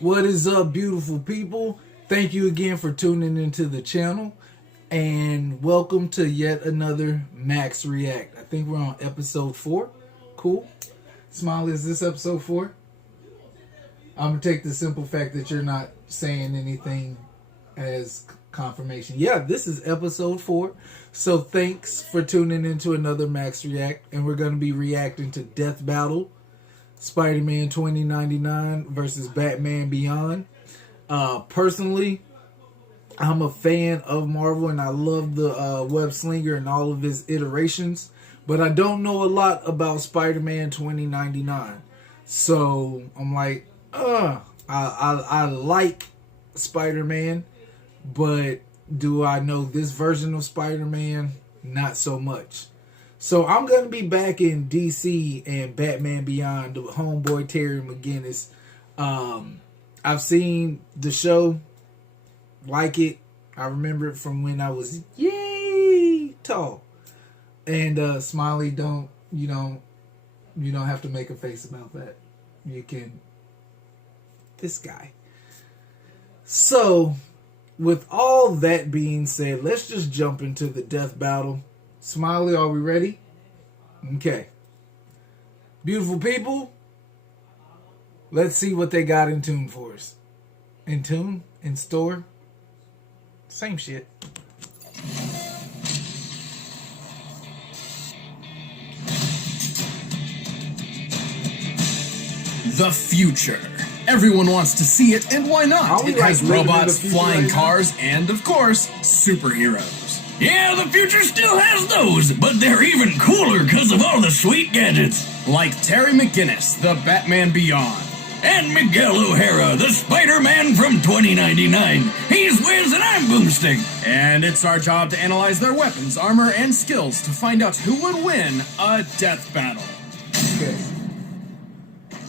What is up, beautiful people? Thank you again for tuning into the channel, and welcome to yet another Max React. I think we're on episode 4. Cool. Smiley, is this episode 4? I'm going to take the simple fact that you're not saying anything as confirmation. Yeah, this is episode 4. So thanks for tuning into another Max React, and we're going to be reacting to Death Battle, Spider-Man 2099 versus Batman Beyond. Personally, I'm a fan of Marvel and I love the web slinger and all of his iterations, but I don't know a lot about Spider-Man 2099. So I'm like, I like Spider-Man, but do I know this version of Spider-Man? Not so much. So I'm going to be back in DC and Batman Beyond, the homeboy Terry McGinnis. I've seen the show, like it. I remember it from when I was yay tall. And Smiley, you don't have to make a face about that. You can, this guy. So, with all that being said, let's just jump into the death battle. Smiley, are we ready? Okay. Beautiful people, let's see what they got in tune for us. In tune? In store? Same shit. The future. Everyone wants to see it, and why not? It has robots, flying cars, and, of course, superheroes. Yeah, the future still has those, but they're even cooler because of all the sweet gadgets. Like Terry McGinnis, the Batman Beyond. And Miguel O'Hara, the Spider-Man from 2099. He's Wiz and I'm Boomstick. And it's our job to analyze their weapons, armor, and skills to find out who would win a death battle. Okay.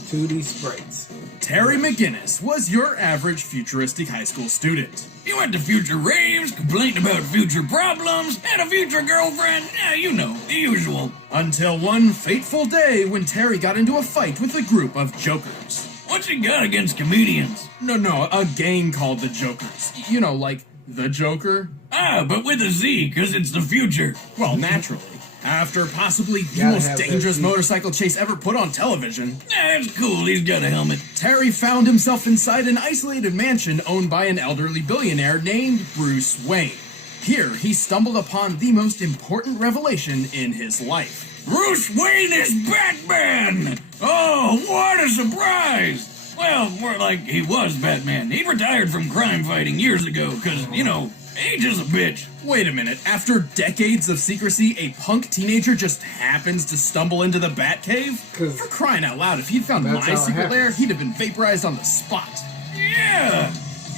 2D sprites. Terry McGinnis was your average futuristic high school student. He went to future raves, complained about future problems, had a future girlfriend. Yeah, you know, the usual. Until one fateful day when Terry got into a fight with a group of jokers. What's he got against comedians? No, a gang called the Jokers. You know, like the Joker? Ah, but with a Z, because it's the future. Well, naturally. After possibly the most dangerous motorcycle chase ever put on television. Yeah, it's cool, he's got a helmet. Terry found himself inside an isolated mansion owned by an elderly billionaire named Bruce Wayne. Here, he stumbled upon the most important revelation in his life. Bruce Wayne is Batman! Oh, what a surprise! Well, more like he was Batman. He retired from crime fighting years ago, because, you know, age is a bitch. Wait a minute, after decades of secrecy, a punk teenager just happens to stumble into the Batcave? For crying out loud, if he'd found my secret lair, he'd have been vaporized on the spot. Yeah!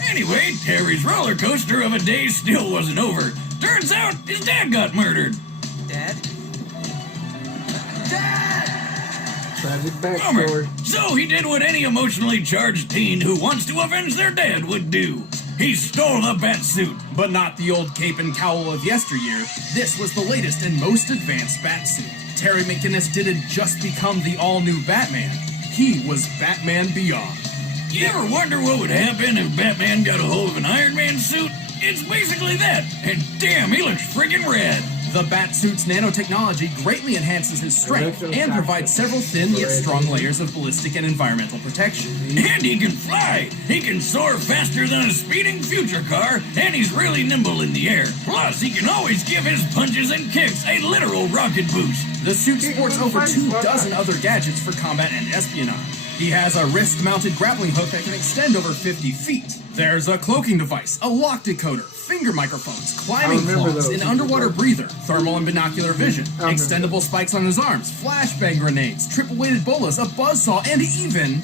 Anyway, Terry's roller coaster of a day still wasn't over. Turns out, his dad got murdered. Dad? Tragic backstory. So he did what any emotionally charged teen who wants to avenge their dad would do. He stole a bat suit. But not the old cape and cowl of yesteryear. This was the latest and most advanced bat suit. Terry McGinnis didn't just become the all-new Batman. He was Batman Beyond. You ever wonder what would happen if Batman got a hold of an Iron Man suit? It's basically that. And damn, he looks friggin' rad. The Batsuit's nanotechnology greatly enhances his strength and provides several thin yet strong layers of ballistic and environmental protection. And he can fly! He can soar faster than a speeding future car, and he's really nimble in the air. Plus, he can always give his punches and kicks a literal rocket boost. The suit sports over 24 other gadgets for combat and espionage. He has a wrist-mounted grappling hook that can extend over 50 feet. There's a cloaking device, a lock decoder, finger microphones, climbing claws, an underwater breather, thermal and binocular vision, extendable spikes on his arms, flashbang grenades, triple-weighted bolas, a buzzsaw, and even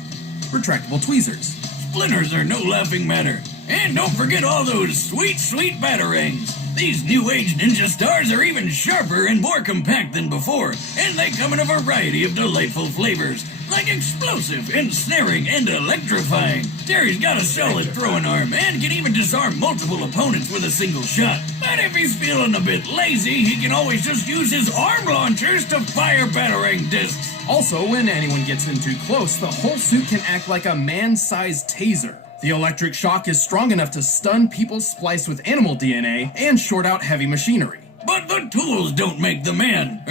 retractable tweezers. Splinters are no laughing matter. And don't forget all those sweet, sweet batarangs. These new age ninja stars are even sharper and more compact than before, and they come in a variety of delightful flavors. Like explosive, ensnaring, and electrifying. Terry's got a solid throwing arm and can even disarm multiple opponents with a single shot. But if he's feeling a bit lazy, he can always just use his arm launchers to fire batarang discs. Also, when anyone gets in too close, the whole suit can act like a man-sized taser. The electric shock is strong enough to stun people spliced with animal DNA and short out heavy machinery. But the tools don't make the man,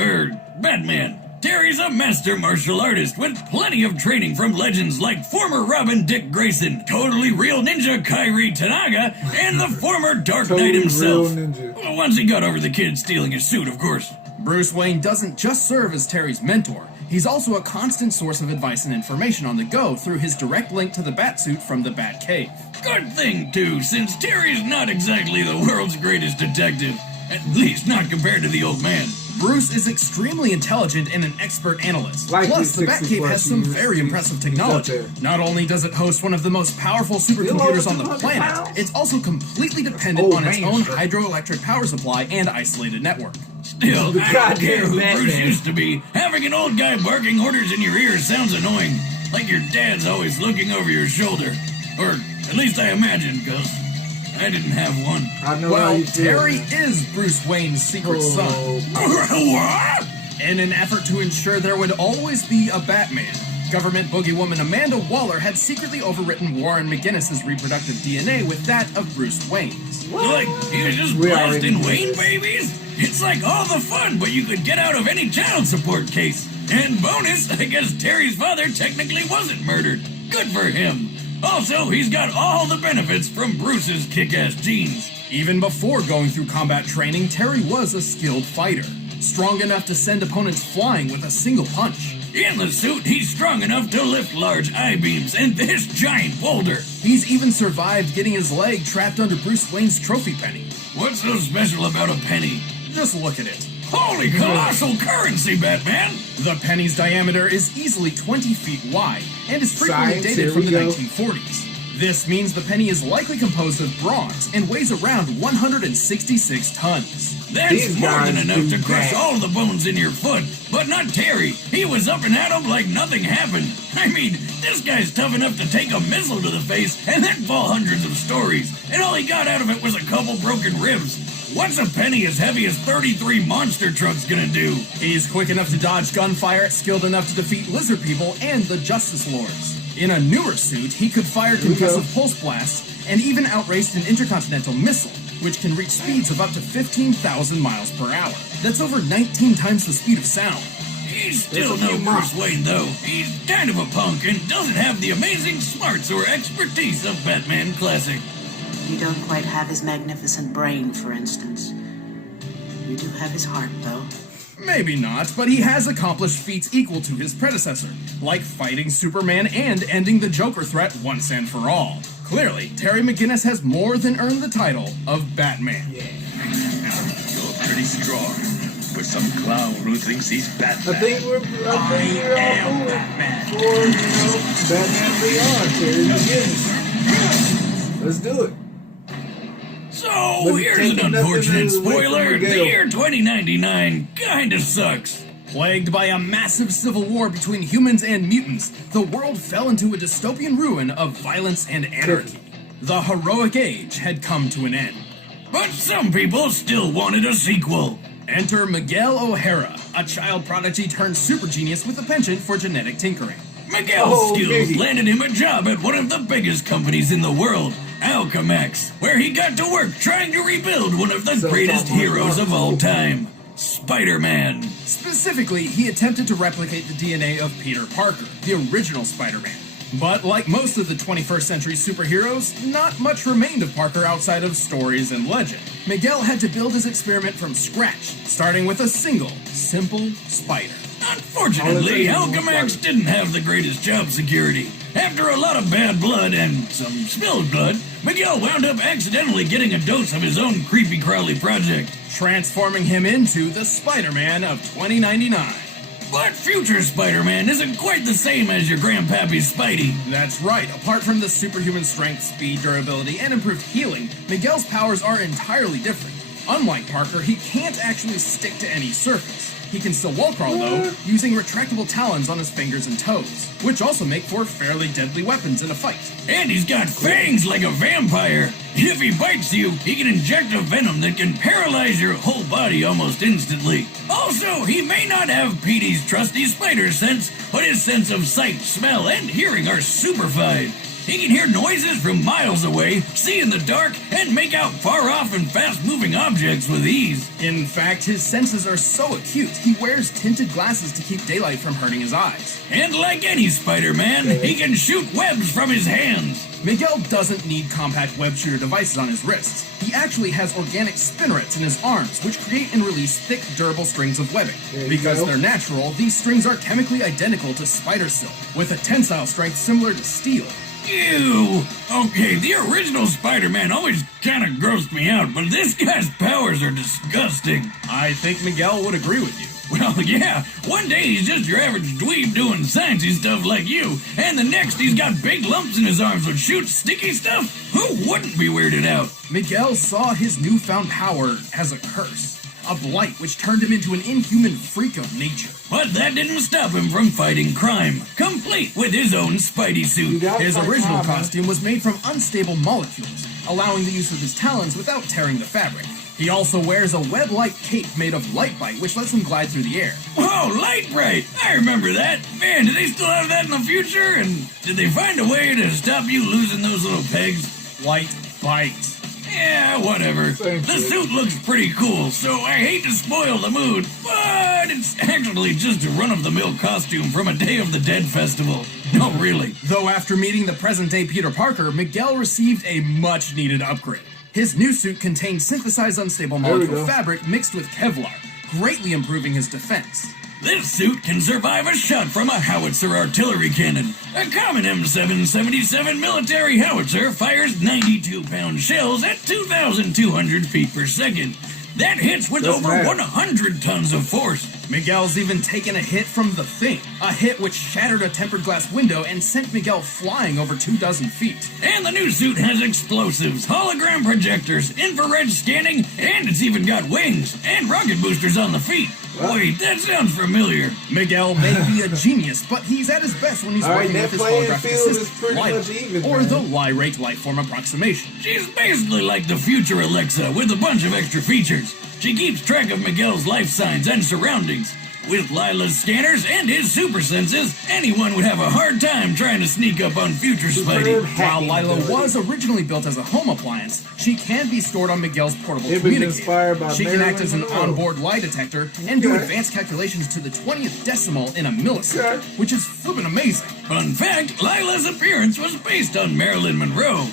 Batman. Terry's a master martial artist with plenty of training from legends like former Robin Dick Grayson, totally real ninja Kairi Tanaga, and the former Dark Knight himself. Well, once he got over the kid stealing his suit, of course. Bruce Wayne doesn't just serve as Terry's mentor, he's also a constant source of advice and information on the go through his direct link to the Batsuit from the Batcave. Good thing, too, since Terry's not exactly the world's greatest detective. At least not compared to the old man. Bruce is extremely intelligent and an expert analyst. Like Plus, the his 60 Batcave has some plus very years. impressive He's technology. up there. Not only does it host one of the most powerful supercomputers on the 200 planet, pounds? it's also completely dependent old on its man own shit. hydroelectric power supply and isolated network. Still, The I don't care goddamn who Batman. Bruce used to be. Having an old guy barking orders in your ear sounds annoying. Like your dad's always looking over your shoulder. Or at least I imagine, because I didn't have one. I know how Well, you feel, Terry man. is Bruce Wayne's secret son. Oh, What? In an effort to ensure there would always be a Batman, government boogeywoman Amanda Waller had secretly overwritten Warren McGinnis's reproductive DNA with that of Bruce Wayne's. Like, he was just We blasting already knew Wayne this. babies? It's like all the fun, but you could get out of any child support case. And bonus, I guess Terry's father technically wasn't murdered. Good for him. Also, he's got all the benefits from Bruce's kick-ass genes. Even before going through combat training, Terry was a skilled fighter, strong enough to send opponents flying with a single punch. In the suit, he's strong enough to lift large I-beams and this giant boulder. He's even survived getting his leg trapped under Bruce Wayne's trophy penny. What's so special about a penny? Just look at it. Holy colossal currency, Batman! The penny's diameter is easily 20 feet wide and is frequently Science, dated here from we the go. 1940s. This means the penny is likely composed of bronze and weighs around 166 tons. That's These more than guys enough do to crush that. all the bones in your foot. But not Terry. He was up and at 'em like nothing happened. I mean, this guy's tough enough to take a missile to the face and then fall hundreds of stories. And all he got out of it was a couple broken ribs. What's a penny as heavy as 33 monster trucks gonna do? He's quick enough to dodge gunfire, skilled enough to defeat lizard people and the Justice Lords. In a newer suit, he could fire we go. concussive pulse blasts and even outraced an intercontinental missile, which can reach speeds of up to 15,000 miles per hour. That's over 19 times the speed of sound. He's still There's a no few Bruce more. Wayne, though. He's kind of a punk and doesn't have the amazing smarts or expertise of Batman Classic. You don't quite have his magnificent brain, for instance. You do have his heart, though. Maybe not, but he has accomplished feats equal to his predecessor, like fighting Superman and ending the Joker threat once and for all. Clearly, Terry McGinnis has more than earned the title of Batman. You're pretty strong for some clown who thinks he's Batman. I think we're all cool Batman. for, Batman Beyond, Terry McGinnis. Let's do it. So, But here's taking an nothing unfortunate away from spoiler. The Miguel. year 2099 kinda sucks. Plagued by a massive civil war between humans and mutants, the world fell into a dystopian ruin of violence and anarchy. The heroic age had come to an end. But some people still wanted a sequel. Enter Miguel O'Hara, a child prodigy turned super genius with a penchant for genetic tinkering. Miguel's Oh, skills Miggy. landed him a job at one of the biggest companies in the world, Alchemax, where he got to work trying to rebuild one of the greatest heroes of all time, Spider-Man. Specifically, he attempted to replicate the DNA of Peter Parker, the original Spider-Man. But like most of the 21st century superheroes, not much remained of Parker outside of stories and legend. Miguel had to build his experiment from scratch, starting with a single, simple spider. Unfortunately, Alchemax didn't have the greatest job security. After a lot of bad blood and some spilled blood, Miguel wound up accidentally getting a dose of his own creepy crawly project. Transforming him into the Spider-Man of 2099. But future Spider-Man isn't quite the same as your grandpappy's Spidey. That's right, apart from the superhuman strength, speed, durability, and improved healing, Miguel's powers are entirely different. Unlike Parker, he can't actually stick to any surface. He can still wall crawl, though, using retractable talons on his fingers and toes, which also make for fairly deadly weapons in a fight. And he's got fangs like a vampire. If he bites you, he can inject a venom that can paralyze your whole body almost instantly. Also, he may not have Petey's trusty spider sense, but his sense of sight, smell, and hearing are super fine. He can hear noises from miles away, see in the dark, and make out far-off and fast-moving objects with ease. In fact, his senses are so acute, he wears tinted glasses to keep daylight from hurting his eyes. And like any Spider-Man, he can shoot webs from his hands. Miguel doesn't need compact web shooter devices on his wrists. He actually has organic spinnerets in his arms, which create and release thick, durable strings of webbing. Because they're natural, these strings are chemically identical to spider silk, with a tensile strength similar to steel. Ew! Okay, the original Spider-Man always kinda grossed me out, but this guy's powers are disgusting. I think Miguel would agree with you. Well, yeah, one day he's just your average dweeb doing sciencey stuff like you, and the next he's got big lumps in his arms that shoot sticky stuff? Who wouldn't be weirded out? Miguel saw his newfound power as a curse, a blight which turned him into an inhuman freak of nature. But that didn't stop him from fighting crime, complete with his own Spidey suit. His original costume was made from unstable molecules, allowing the use of his talons without tearing the fabric. He also wears a web-like cape made of light bite, which lets him glide through the air. Oh, Light Bright! I remember that. Man, do they still have that in the future? And did they find a way to stop you losing those little pegs? Light bite. Yeah, whatever. The suit looks pretty cool, so I hate to spoil the mood, but it's actually just a run-of-the-mill costume from a Day of the Dead festival. No, really. Though after meeting the present-day Peter Parker, Miguel received a much-needed upgrade. His new suit contained synthesized unstable molecule fabric mixed with Kevlar, greatly improving his defense. This suit can survive a shot from a howitzer artillery cannon. A common M777 military howitzer fires 92-pound shells at 2,200 feet per second. That hits with over 100 tons of force. Miguel's even taken a hit from The Thing, a hit which shattered a tempered glass window and sent Miguel flying over 24 feet. And the new suit has explosives, hologram projectors, infrared scanning, and it's even got wings and rocket boosters on the feet. Wait, that sounds familiar. Miguel may be a genius, but he's at his best when he's working with his holographic assistant, Lyra, or the Lyrate Lifeform Approximation. She's basically like the future Alexa with a bunch of extra features. She keeps track of Miguel's life signs and surroundings. With Lila's scanners and his super senses, anyone would have a hard time trying to sneak up on future Spidey. While Lila was originally built as a home appliance, she can be stored on Miguel's portable communicator. She can act as an onboard lie detector and do advanced calculations to the 20th decimal in a millisecond, which is flippin' amazing. Fun fact, Lila's appearance was based on Marilyn Monroe.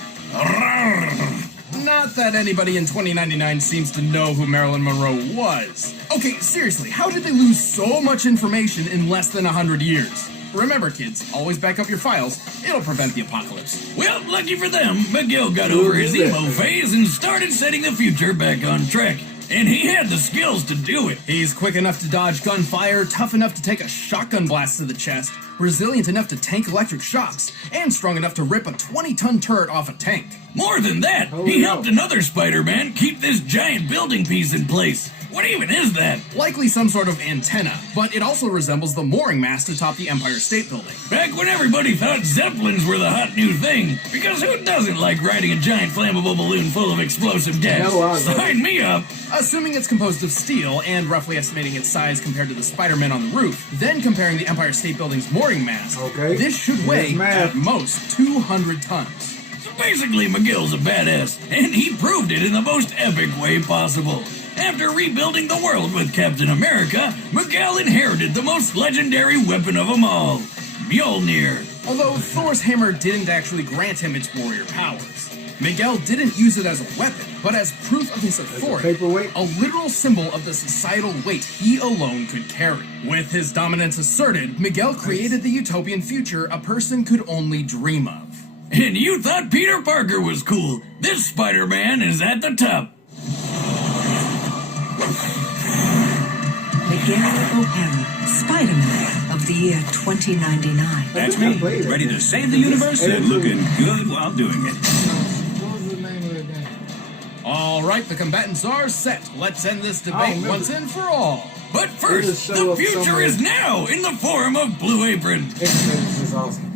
Not that anybody in 2099 seems to know who Marilyn Monroe was. Okay, seriously, how did they lose so much information in less than 100 years? Remember, kids, always back up your files. It'll prevent the apocalypse. Well, lucky for them, Miguel got over his emo phase and started setting the future back on track. And he had the skills to do it. He's quick enough to dodge gunfire, tough enough to take a shotgun blast to the chest, resilient enough to tank electric shocks, and strong enough to rip a 20-ton turret off a tank. More than that, he helped another Spider-Man keep this giant building piece in place. What even is that? Likely some sort of antenna, but it also resembles the mooring mast atop the Empire State Building. Back when everybody thought Zeppelins were the hot new thing, because who doesn't like riding a giant flammable balloon full of explosive gas? Sign me up! Assuming it's composed of steel and roughly estimating its size compared to the Spider-Man on the roof, then comparing the Empire State Building's mooring mast, this should weigh at most 200 tons. So basically, Miguel's a badass, and he proved it in the most epic way possible. After rebuilding the world with Captain America, Miguel inherited the most legendary weapon of them all, Mjolnir. Although Thor's hammer didn't actually grant him its warrior powers, Miguel didn't use it as a weapon, but as proof of his authority, a literal symbol of the societal weight he alone could carry. With his dominance asserted, Miguel created the utopian future a person could only dream of. And you thought Peter Parker was cool. This Spider-Man is at the top. Miguel O'Hara, Spider-Man of the year 2099. That's me, ready to save the universe and looking good while doing it. What was the name of that game? All Alright, the combatants are set. Let's end this I debate remember. once and for all. But just first, show the up future somewhere. is now in the form of Blue Apron. This is awesome.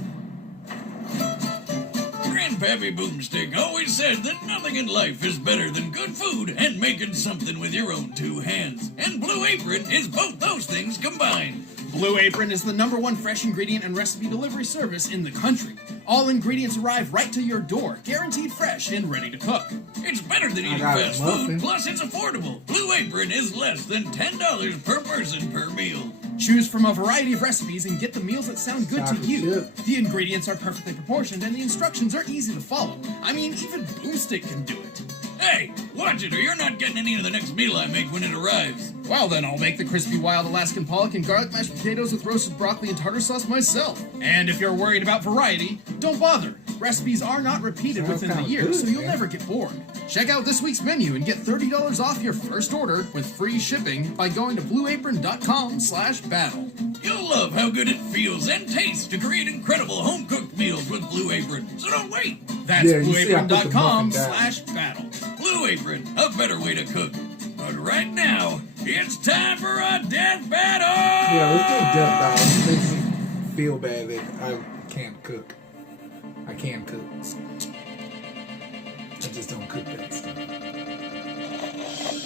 Grandpappy Boomstick always said that nothing in life is better than good food and making something with your own two hands. And Blue Apron is both those things combined. Blue Apron is the #1 fresh ingredient and recipe delivery service in the country. All ingredients arrive right to your door, guaranteed fresh and ready to cook. It's better than eating got a fast muffin. food, plus it's affordable. Blue Apron is less than $10 per person per meal. Choose from a variety of recipes and get the meals that sound good to Chocolate you. chip. The ingredients are perfectly proportioned and the instructions are easy to follow. I mean, even Boomstick can do it. Hey, watch it or you're not getting any of the next meal I make when it arrives. Well, then I'll make the crispy wild Alaskan pollock and garlic mashed potatoes with roasted broccoli and tartar sauce myself. And if you're worried about variety, don't bother. Recipes are not repeated Sounds within the kinda year, good, so you'll man. never get bored. Check out this week's menu and get $30 off your first order with free shipping by going to blueapron.com/battle. You'll love how good it feels and tastes to create incredible home-cooked meals with Blue Apron. So don't wait. That's Yeah, you see I put the muffin down. blueapron.com/battle. Blue Apron, a better way to cook. But right now, it's time for a death battle! Yeah, let's do a death battle. It makes me feel bad that I can't cook. I can cook. I just don't cook that stuff.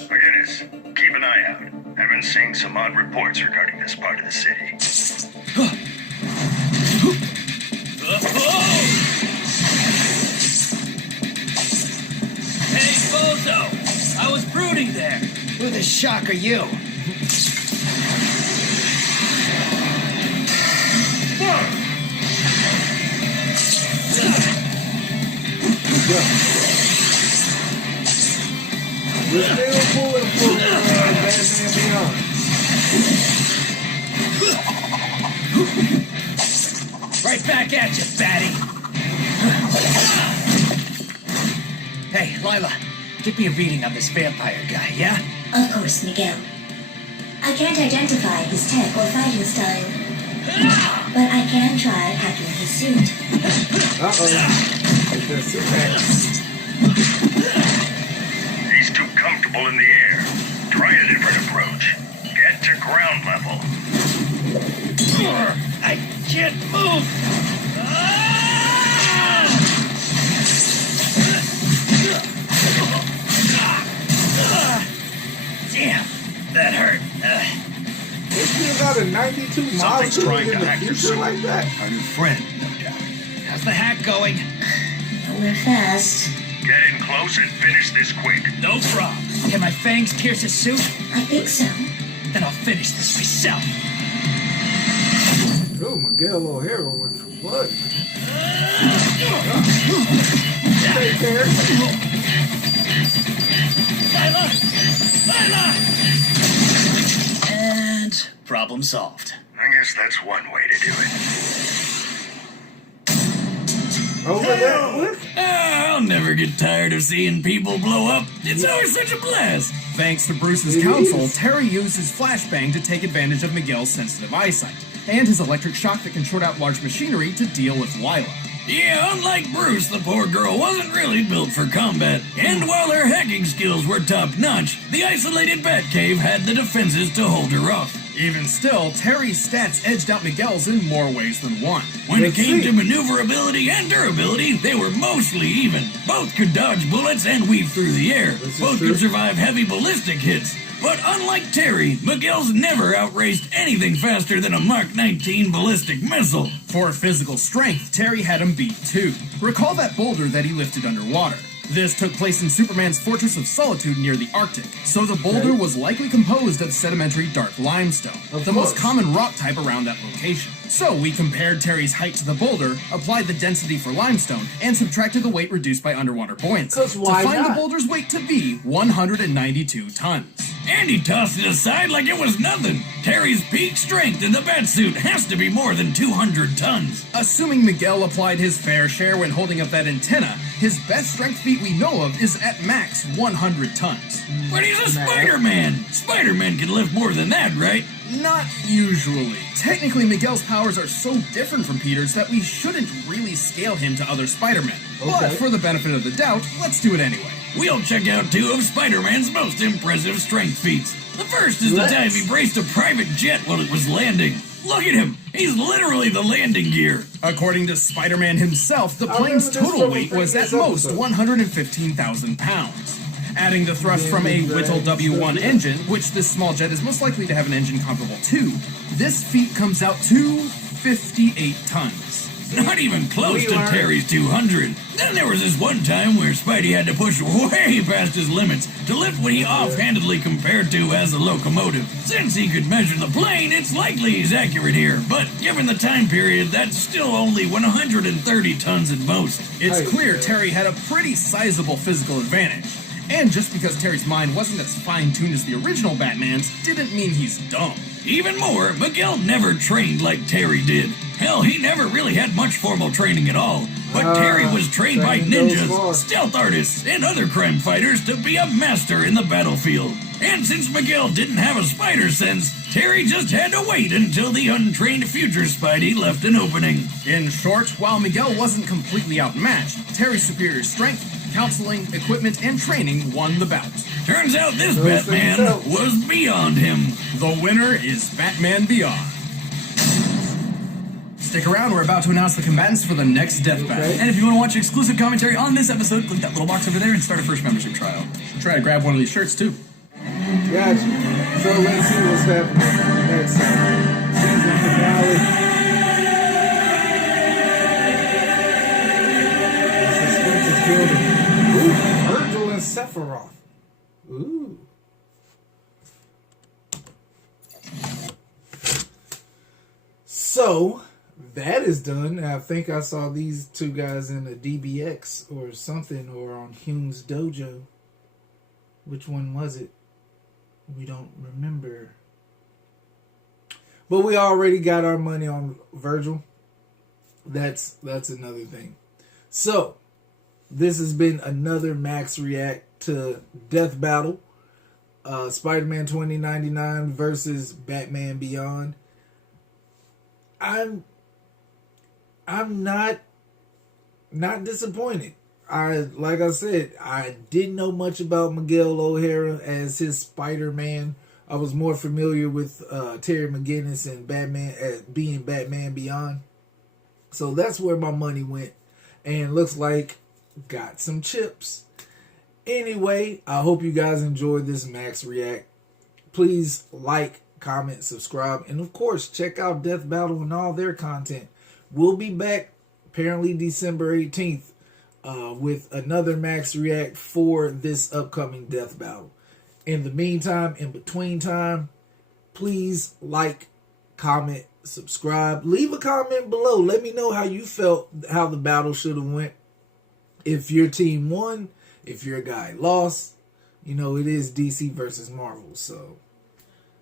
McGinnis, keep an eye out. I've been seeing some odd reports regarding this part of the city. Hey, Bozo! I was brooding there. Who the shock are you? We're still pulling for Batman Beyond. Right back at you, fatty. Hey, Lila, give me a reading on this vampire guy, yeah? Of course, Miguel. I can't identify his tech or fighting style, but I can try hacking his suit. Get that suit back. He's too comfortable in the air. Try a different approach. Get to ground level. I can't move! Damn, that hurt. This thing got a 92 miles Something's to trying it to in the hack your future suit. like that. Our new friend, no doubt. How's the hack going? We're fast. Get in close and finish this quick. No problem. Can my fangs pierce his suit? I think so. Then I'll finish this myself. Oh, Miguel O'Hara went for what? Take care. Lila! Lila! And problem solved. I guess that's one way to do it. Over that? What? I'll never get tired of seeing people blow up. It's always such a blast. Thanks to Bruce's It counsel, is. Terry used his flashbang to take advantage of Miguel's sensitive eyesight, and his electric shock that can short out large machinery to deal with Lila. Yeah, unlike Bruce, the poor girl wasn't really built for combat. And while her hacking skills were top-notch, the isolated Batcave had the defenses to hold her off. Even still, Terry's stats edged out Miguel's in more ways than one. When Let's it came see. to maneuverability and durability, they were mostly even. Both could dodge bullets and weave through the air. This is Both true. could survive heavy ballistic hits. But unlike Terry, Miguel's never outraced anything faster than a Mark 19 ballistic missile. For physical strength, Terry had him beat too. Recall that boulder that he lifted underwater. This took place in Superman's Fortress of Solitude near the Arctic, so the boulder was likely composed of sedimentary dark limestone, Of the most course. common rock type around that location. So we compared Terry's height to the boulder, applied the density for limestone, and subtracted the weight reduced by underwater buoyancy 'Cause why to find the not? boulder's weight to be 192 tons. And he tossed it aside like it was nothing. Terry's peak strength in the batsuit has to be more than 200 tons. Assuming Miguel applied his fair share when holding up that antenna, his best strength feat we know of is at max 100 tons. But he's a Spider-Man. Spider-Man can lift more than that, right? Not usually. Technically, Miguel's powers are so different from Peter's that we shouldn't really scale him to other Spider-Men. But Okay. for the benefit of the doubt, let's do it anyway. we'll check out 2 of Spider-Man's most impressive strength feats. The first is the time he braced a private jet while it was landing. Look at him! He's literally the landing gear. According to Spider-Man himself, the plane's total weight was at most 115,000 pounds. Adding the thrust from a Whittle W1 engine, which this small jet is most likely to have an engine comparable to, this feat comes out to 58 tons. Not even close to Terry's 200. Then there was this one time where Spidey had to push way past his limits to lift what he offhandedly compared to as a locomotive. Since he could measure the plane, it's likely he's accurate here, but given the time period, that's still only 130 tons at most. It's clear Terry had a pretty sizable physical advantage. And just because Terry's mind wasn't as fine-tuned as the original Batman's, didn't mean he's dumb. Even more, Miguel never trained like Terry did. Hell, he never really had much formal training at all. But Terry was trained by ninjas, stealth artists, and other crime fighters to be a master in the battlefield. And since Miguel didn't have a spider sense, Terry just had to wait until the untrained future Spidey left an opening. In short, while Miguel wasn't completely outmatched, Terry's superior strength, counseling, equipment, and training won the bout. Turns out this Batman was beyond him. The winner is Batman Beyond. Stick around, we're about to announce the combatants for the next death battle. And if you want to watch exclusive commentary on this episode, click that little box over there and start a first membership trial. Try to grab one of these shirts too. Gotcha. So let's see what's happening next season finale. The suspense is building. Ooh, Virgil and Sephiroth. Ooh. So that is done. I think I saw these 2 guys in a DBX or something, or on Hume's Dojo. Which one was it? We don't remember. But we already got our money on Virgil. That's another thing. So, this has been another Max React to Death Battle. Spider-Man 2099 versus Batman Beyond. I'm not disappointed. Like I said, I didn't know much about Miguel O'Hara as his Spider-Man. I was more familiar with Terry McGinnis and Batman being Batman Beyond. So that's where my money went. And looks like got some chips. Anyway, I hope you guys enjoyed this Max React. Please like, comment, subscribe, and of course, check out Death Battle and all their content. We'll be back apparently December 18th. With another Max React for this upcoming Death Battle. In the meantime, in between time, please like, comment, subscribe. Leave a comment below. Let me know how you felt, how the battle should have went. If your team won, if your guy lost. You know, it is DC versus Marvel. So,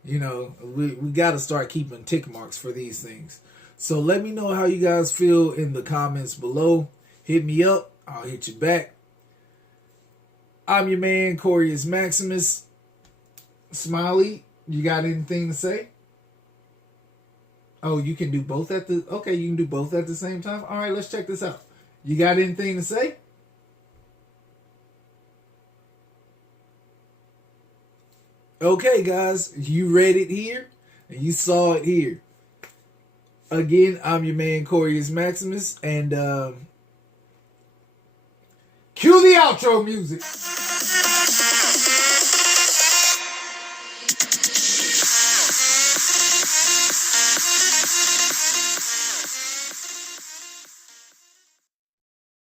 you know, we got to start keeping tick marks for these things. So let me know how you guys feel in the comments below. Hit me up. I'll hit you back. I'm your man, Corius Maximus. Smiley, you got anything to say? Oh, you can do both at the... Okay, you can do both at the same time? All right, let's check this out. You got anything to say? Okay, guys, you read it here, and you saw it here. Again, I'm your man, Corius Maximus, and... cue the outro music.